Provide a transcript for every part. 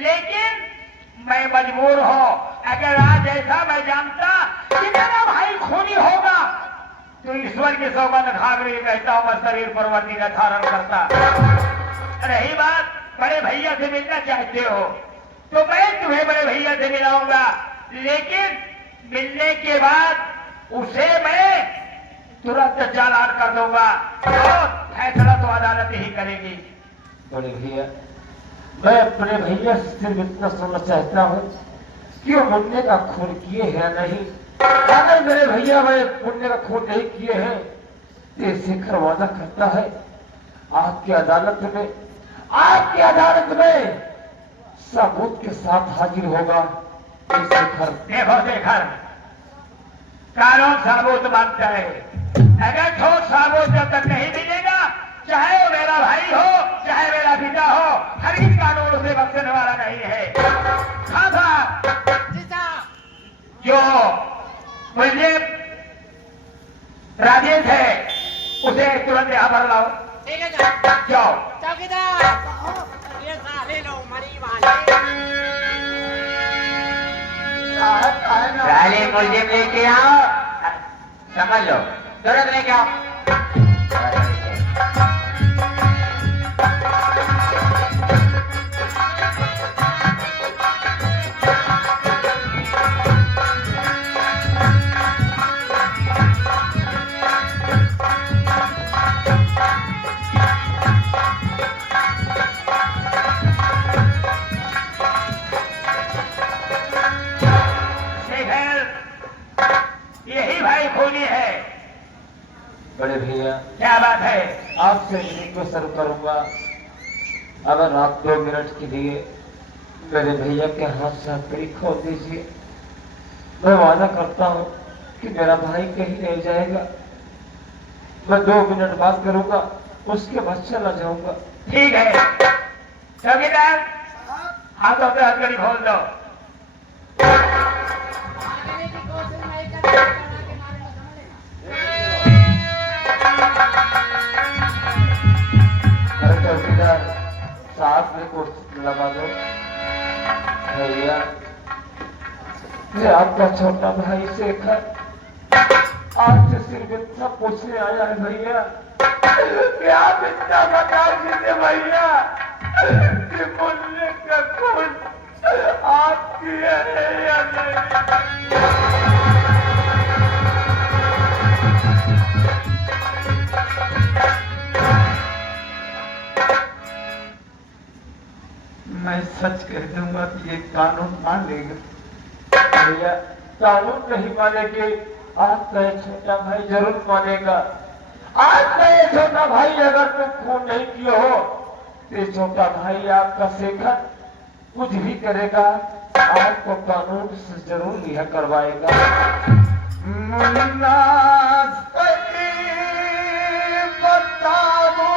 लेकिन मैं मजबूर हूँ। अगर आज ऐसा मैं जानता कि मेरा भाई खूनी होगा तो ईश्वर की सौगंध खाकर ये कहता हूँ मैं शरीर पर्वती न धारण करता। रही बात बड़े भैया से मिलना चाहते हो तो मैं तुम्हें बड़े भैया से मिलाऊंगा, लेकिन मिलने के बाद उसे मैं तुरंत चालान कर दूंगा और फैसला तो अदालत ही करेगी। बड़े भैया मैं अपने भैया से सिर्फ इतना सुनना चाहता हूँ कि वो मुन्ने का खून किए हैं नहीं। अगर मेरे भैया मैं मुन्ने का खून नहीं किए हैं तो शेखर वादा करता है आपकी अदालत में सबूत के साथ हाजिर होगा। शेखर देखो शेखर, कानून सबूत मांगता है। अगर ठोस सबूत जब तक नहीं मिलेगा, चाहे वो मेरा भाई हो चाहे मेरा पिता हो, हर एक कानून उसे बख्शने वाला नहीं है। हाँ साहब, जो मुझे राजेश है उसे तुरंत यहाँ पर लाओ। ठीक है साहब। जाओ। चौकीदार ये साले लो मरी वाले साले मुझे लेके आओ, समझ लो तुरंत लेके आओ। यही भाई खूनी है। बड़े भैया क्या बात है? आपसे रिक्वेस्ट करूंगा, अगर आप 2 मिनट के लिए मेरे भैया के हाथ से हथकड़ी खोल दीजिए। मैं वादा करता हूँ कि मेरा भाई कहीं नहीं जाएगा। मैं 2 मिनट बात करूंगा, उसके बाद चला जाऊंगा। ठीक है चौकीदार, हाथों पे हथकड़ी खोल दो। मारने की कोशिश नहीं करना, बना के मारेगा समझ लेना। अरे चौकीदार साथ में कोशिश लगा दो। भैया ये आपका छोटा भाई शेखर आज से सिर्फ इतना पूछने आया है भैया कि आप इतना बता दीजिए भैया कि मुन्ने का खून आपकी है या नहीं। मैं सच कह दूंगा कि ये कानून मान लेगा। भैया कानून नहीं मानेंगे, आपका ये छोटा भाई जरूर मानेगा। आपका ये छोटा भाई अगर तुम खून नहीं किए हो तो ये छोटा भाई आपका शेखर कुछ भी करेगा, आपको कानून से जरूर रिहा करवाएगा। मुन्ना सही बताओ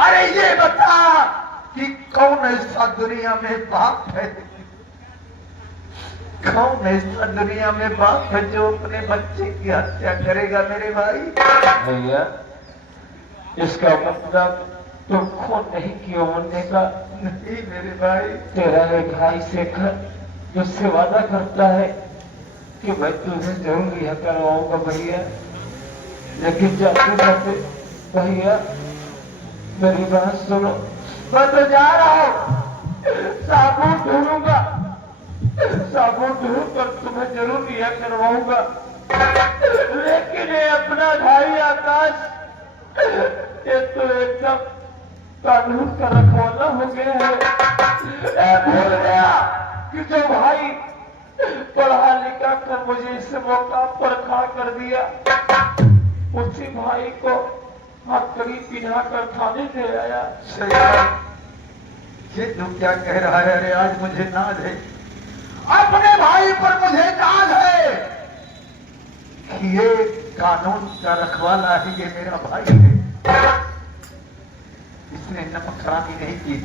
अरे ये बता कि कौन ऐसा दुनिया में बाप है, कौन ऐसा दुनिया में बाप है जो अपने बच्चे की हत्या करेगा मेरे भाई। भैया इसका मतलब तुम खून नहीं किया मरने का। नहीं मेरे भाई। तेरा एक भाई शेखर मुझसे वादा करता है कि मैं तुझे जरूर यह करवाऊंगा भैया, लेकिन जाते जाते भैया मेरी बात सुनो, मैं तो जा रहा हूँ, साबुन ढूंढूंगा, साबुन ढूंढ कर तुम्हें जरूर यह करवाऊंगा, लेकिन ये अपना भाई आकाश ये तो एकदम कानून का रखवाला हो गया है। भूल गया कि जो भाई पढ़ा लिखा कर मुझे इस मौका पर खड़ा कर दिया, उसी भाई को हथकड़ी पिन्हा कर थाने ले आया। ये तू क्या कह रहा है? अरे आज मुझे नाज है, अपने भाई पर मुझे नाज है कि ये कानून का रखवाला है, ये मेरा भाई है, इसने नमक हरामी नहीं की,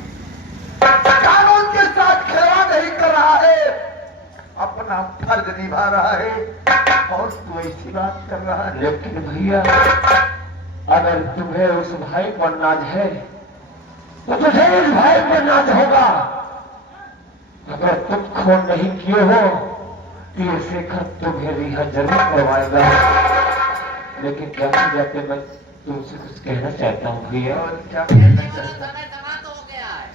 कानून के साथ खिलवाड़ नहीं कर रहा है, अपना फर्ज निभा रहा है, और तू ऐसी बात कर रहा है। लेकिन भैया अगर तुम्हें उस भाई पर नाज है तो तुझे उस भाई पर नाज होगा। अगर तुम खून नहीं किए हो तो ये शेखर तुम्हें रिहा जरूर करवाएगा। लेकिन जाते जाते मैं तुमसे कुछ कहना चाहता हूँ भैया। और क्या कहना चाहता है? समय समाप्त हो गया है।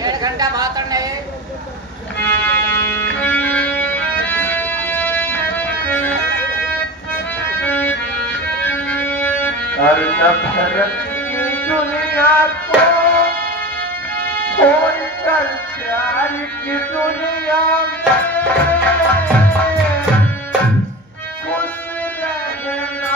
1.5 घंटा भाषण है। और नफरत की दुनिया को छोड़कर प्यार की दुनिया में खुश रहना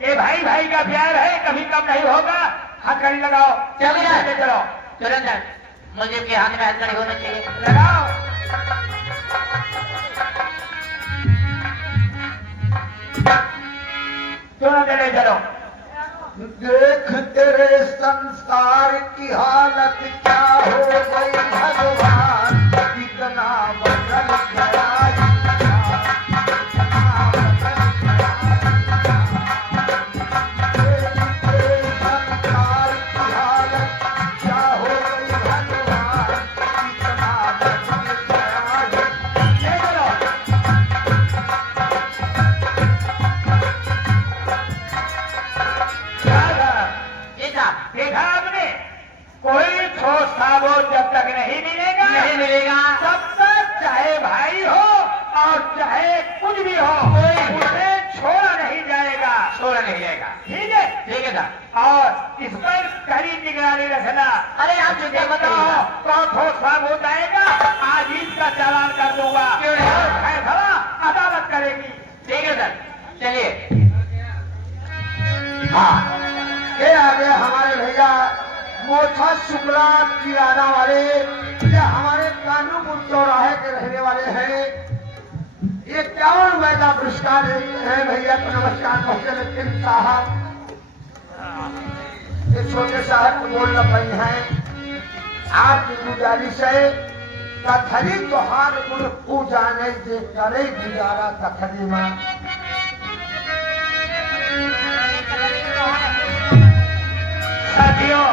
मेरे भाई का प्यार है, कभी कम नहीं होगा। हथकड़ी लगाओ। चलो तुरंत मुझे के हाथ में हथकड़ी होना चाहिए। लगाओ। तुरंत ले चलो। देख तेरे संसार की हालत क्या हो गई भगवान, कितना बदल गया जब तक नहीं मिलेगा तब तक चाहे भाई हो और चाहे कुछ भी हो उसे छोड़ा नहीं जाएगा। ठीक है सर। और इस पर कड़ी निगरानी रखना। अरे आप जो बताओ कौन ठोस साबुत आएगा, आज इसका चालान कर दूंगा। फैसला अदालत करेगी। ठीक है सर, चलिए। हाँ, ये आ गए हमारे भैया मोथा शुक्ला किराना वाले, ये हमारे कानूपुर चौराहे के रहने वाले हैं। ये 51 मैदा पुरस्कार है भैया को नमस्कार पहुंचे लेकिन साहब ये छोटे साहब को बोलना पड़ी है। आपकी गुजारिश है कथरी त्योहार गुण पूजा नहीं दे करे गुजारा कथरी माँ। साथियों,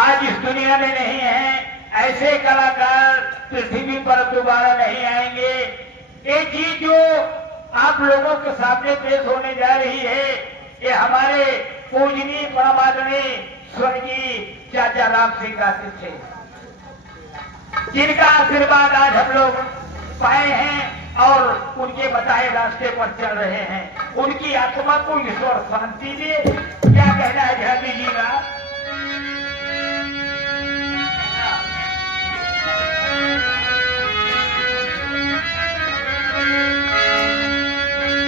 आज इस दुनिया में नहीं है, ऐसे कलाकार पृथ्वी पर दोबारा नहीं आएंगे। ये चीज जो आप लोगों के सामने पेश होने जा रही है, ये हमारे पूजनीय परमादरणीय स्वर्गीय चाचा राम सिंह गाते थे, जिनका आशीर्वाद आज हम लोग पाए हैं और उनके बताए रास्ते पर चल रहे हैं। उनकी आत्मा को ईश्वर शांति दे। क्या कहना है जरा दीजिएगा।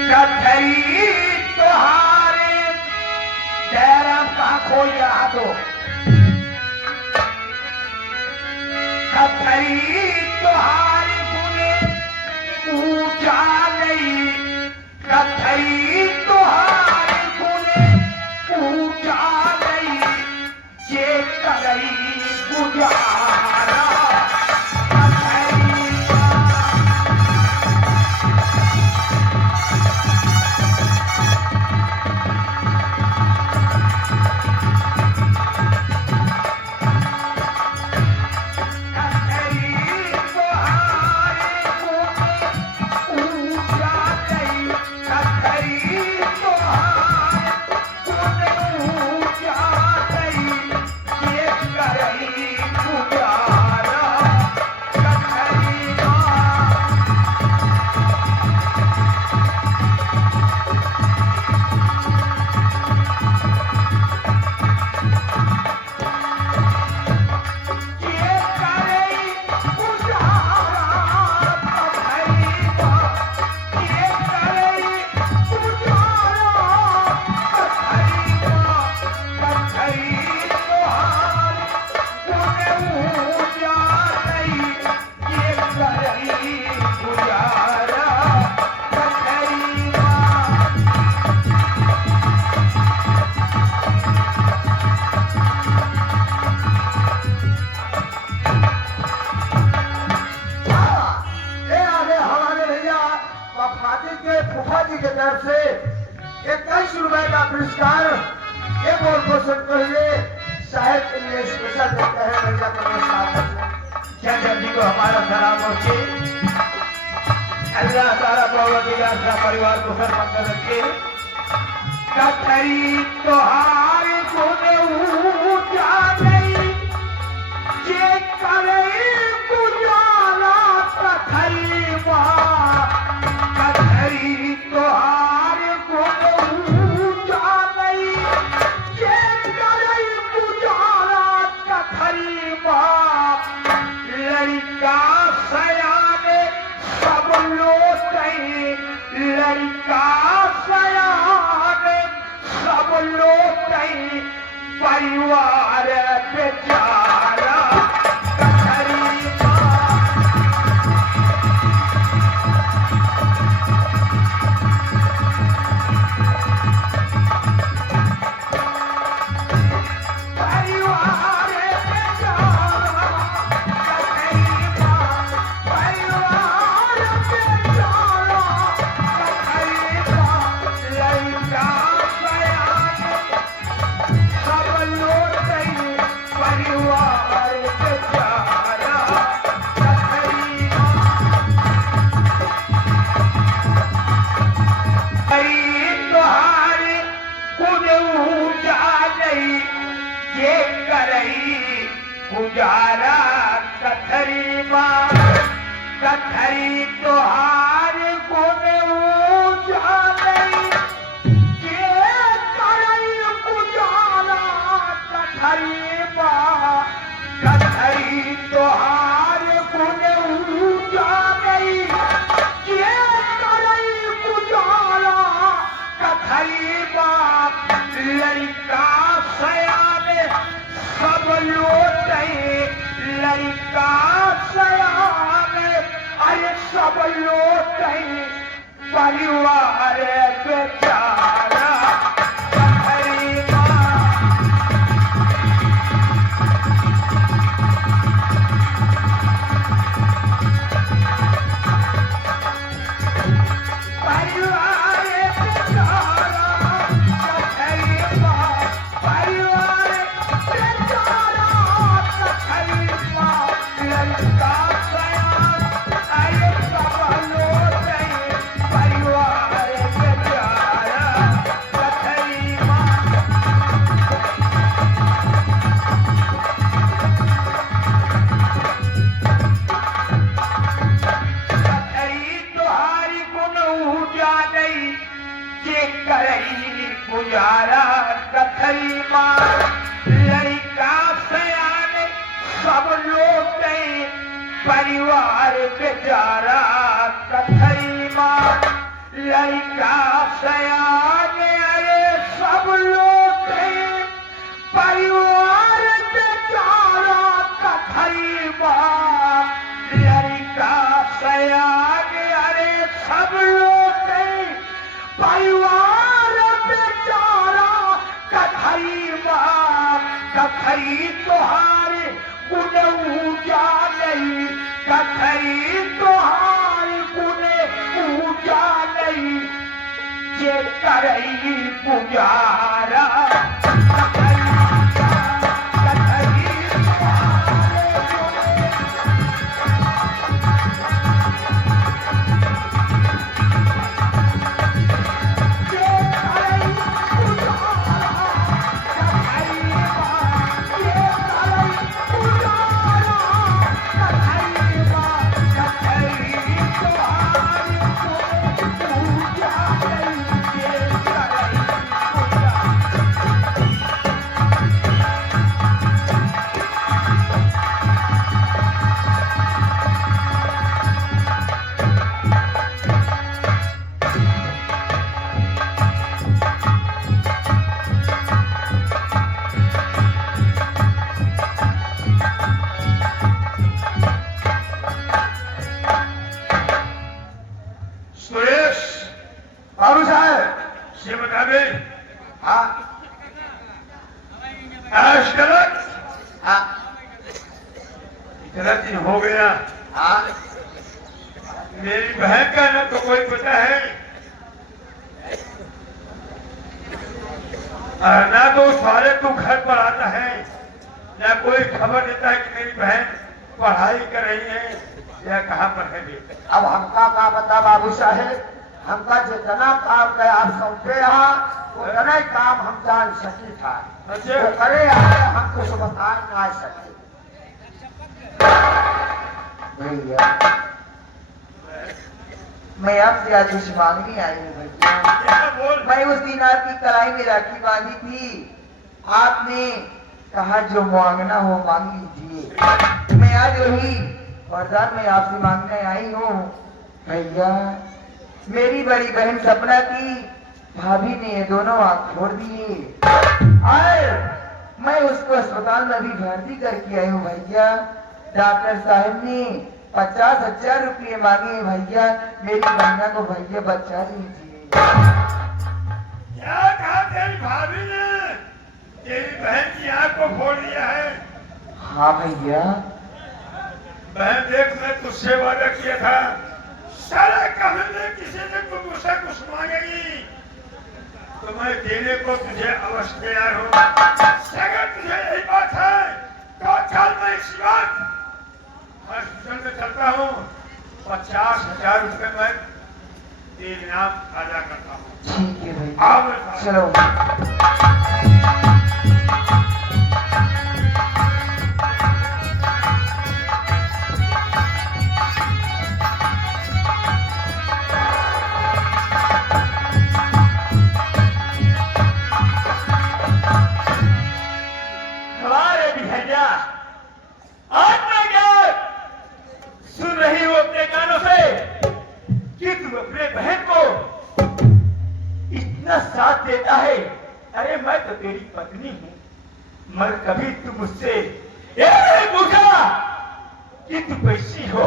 कथरी त्योहारे जयराम कहाँ खोई रहा तो कथरी त्योहार गुने पूजा नहीं, कथरी त्योहार गुने पूजा नहीं, ये करई गुजारा से 21 रुपए का पुरस्कार एक और क्वेश्चन के लिए साहेब के लिए स्पेशल देते हैं भैया को नमस्कार। चाचा जी को हमारा सलाम पहुंचे। अल्लाह ताला का परिवार को सर मंगल रखे। कथरी त्योहार गुने ऊंचा नहीं, जे करे गुजारा कथरी माँ। कथरी त्योहार गुने ऊंचा नहीं, जे करे गुजारा कथरी माँ। लड़का सयाने सब लोटे, लड़का सयाने सब लोटे, परिवार बेचारा कथरी माँ। परिवार बेचारा कथरी माँ, परिवार बेचारा कथरी माँ। लड़का सयाने सब लोटे, परिवार बेचारा कथरी माँ। त्योहार खुद ऊंचा नहीं, ये करई गुजारा कथरी माँ। कथरी त्योहार खुद ऊंचा नहीं, ये करई गुजारा कथरी माँ। कथरी त्योहार खुद ऊंचा नहीं, ये करई गुजारा कथरी माँ। लड़का सयाने सब लोटे, लड़का सयाने लोट परिवार बेचारा कथई माँ परिवार बेचारा कथई माँ परिवार बेचारा कथई माँ लड़का सयान अरे सब लोट परिवार बेचारा कथई माँ कथई तुहारी गुण उजा गई जे करई गुजारा कथई माँ लड़का सयान सब लोग परिवार बेचारा कथई माँ लड़का सयान अरे सब लोग परिवार बेचारा कथई माँ लड़का सयान अरे सब लोग परिवार बेचारा कथई माँ कथई तुहारे गुण उजा नहीं कथई तुहारे गुण उजा नहीं जे करई गुजारा कथई तुहारे गुण सुरेश बाबू साहब से बता दे हाँ आज गलत हाँ इतना दिन हो गया हाँ मेरी बहन का ना तो कोई पता है और ना तो सारे तू घर पर आता है ना कोई खबर देता है कि मेरी बहन पढ़ाई कर रही है या कहाँ पर है बेटा अब हमका का बता बाबू साहेब हमका जितना काम के आप सौंपे यहाँ उतना ही काम हम जान सकी था अच्छा। वो करे आए हम कुछ बता ना सके भैया मैं आपसे आज कुछ मांगने आई हूँ भैया क्या बोल मैं उस दिन आपकी कलाई में राखी बांधी थी आपने कहा जो मांगना हो मांग लीजिए मैं आज वही वरदान में आपसे मांगने आई हूँ भैया मेरी बड़ी बहन सपना की भाभी ने ये दोनों आंख फोड़ दिए और मैं उसको अस्पताल में भी भर्ती करके आई हूँ भैया डॉक्टर साहब ने 50,000 रुपये मांगे हैं भैया मेरी बहना को भैया बचा लीजिए क्या कहा तेरी भाभी ने तेरी बहन की आंख को फोड़ दिया है हाँ भैया बहन देख मैं तुझसे वादा किया था सारा कभी में किसी ने तुम मुझसे कुछ मांगेगी तो मैं देने को तुझे अवश्य तैयार हूँ अगर तुझे यही बात है तो कल मैं इसी बात हॉस्पिटल में चलता हूँ 50,000 रुपए मैं तेरे नाम अदा करता हूँ ठीक है भैया आओ मेरे साथ। चलो हमारे भैया आज मैं क्या सुन रही हो अपने कानों से कि तू अपने बहन को इतना साथ देता है अरे मैं तो तेरी पत्नी हूँ मगर कभी तू मुझसे ये नहीं पूछा कि तू कैसी हो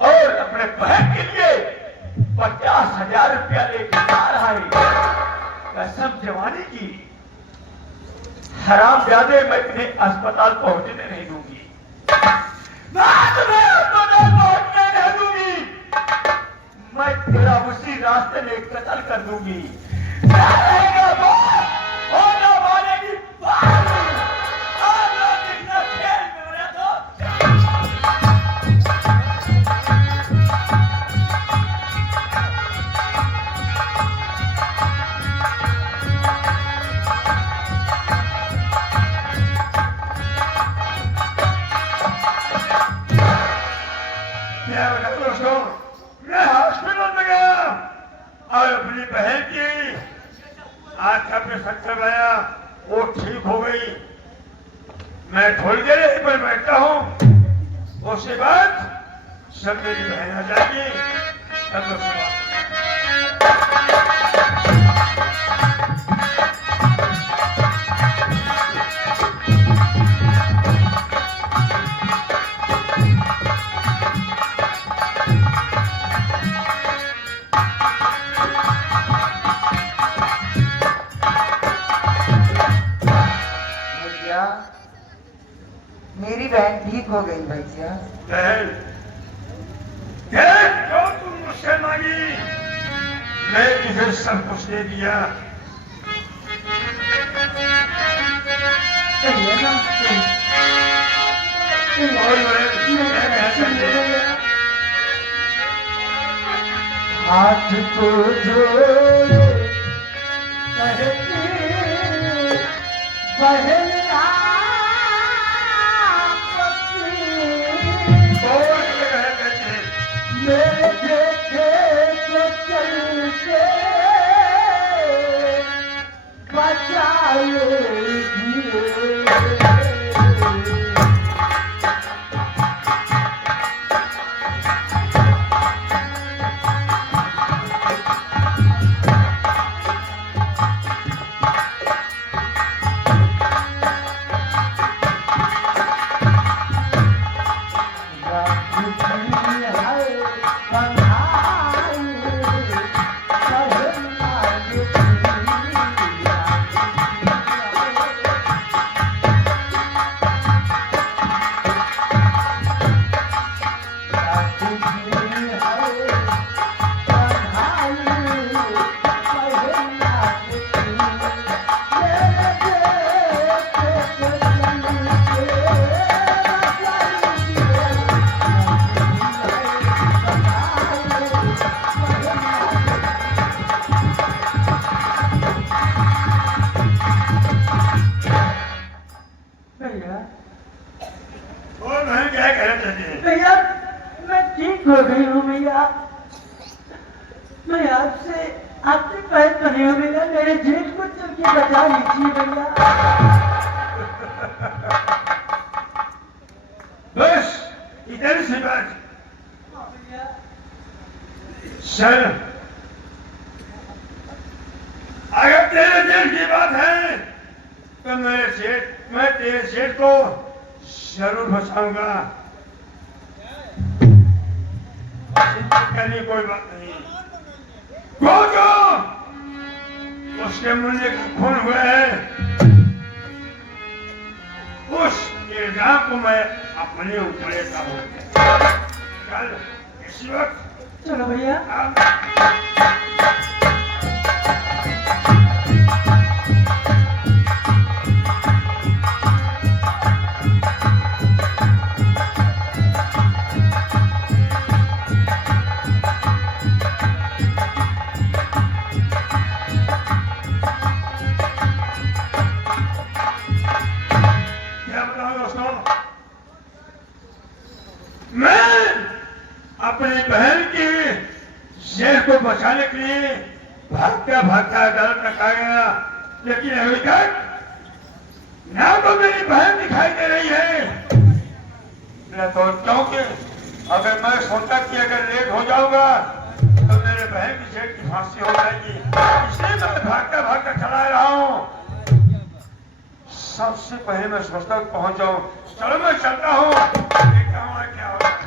और अपने बहन के लिए 50,000 रुपया लेके आ रहा है। कसम जवानी की, हरामजादे मैं तुम्हें अस्पताल पहुंचने नहीं दूंगी, मैं तुम्हें अस्पताल पहुंचने नहीं दूंगी, मैं तेरा उसी रास्ते में कत्ल कर दूंगी। क्या रहेगा बात, होना मानेगी बात। आज रात इतना खेल में हो रहा था। क्या बता दोस्तों, मैं हॉस्पिटल में गया और अपनी बहन की आंख पे शक्कर आया, वो ठीक हो गई। मैं थोड़ी देर यहीं पर बैठा हूँ, उसके बाद सब मेरी बहन आ जाएगी, तब मैं सुबह भैया, मेरी बहन ठीक हो गई भैया। बहन, देख जो तुम मुझसे मांगी, मैं तुझे सब कुछ दे दिया। और मैं कह सकते हाथ को जोड़े कहते बहन मेरे देखे तो चल के और मैं क्या कहना चाहती है? भैया मैं ठीक हो गई हूँ भैया। मैं आपसे पैर बने हूँ भैया, मेरे जेठ को चल के बचा लीजिए भैया। बस इधर से बात सर, अगर तेरे दिल की बात है तो मैं तेरे सेठ को जरूर बचाऊंगा। चिंता करने की कोई बात नहीं। जो उसके मुन्ने का खून हुआ है, उस इल्जाम को मैं अपने ऊपर लेता हूँ। कल इसी वक्त चलो भैया। क्या बताऊं दोस्तों, मैं अपनी बहन की शेर को बचाने के लिए भागता भागता अदालत तक आ गया, लेकिन अभी तक ना तो मेरी बहन दिखाई दे रही है न तो क्योंकि अगर मैं सोचा कि अगर लेट हो जाऊंगा तो मेरे बहन की शेर की फांसी हो जाएगी, इसलिए मैं भागता भागता चला रहा हूँ। सबसे पहले मैं सोचता हूँ पहुंच जाऊं। चलो मैं चलता हूँ, देखता हूँ क्या होगा।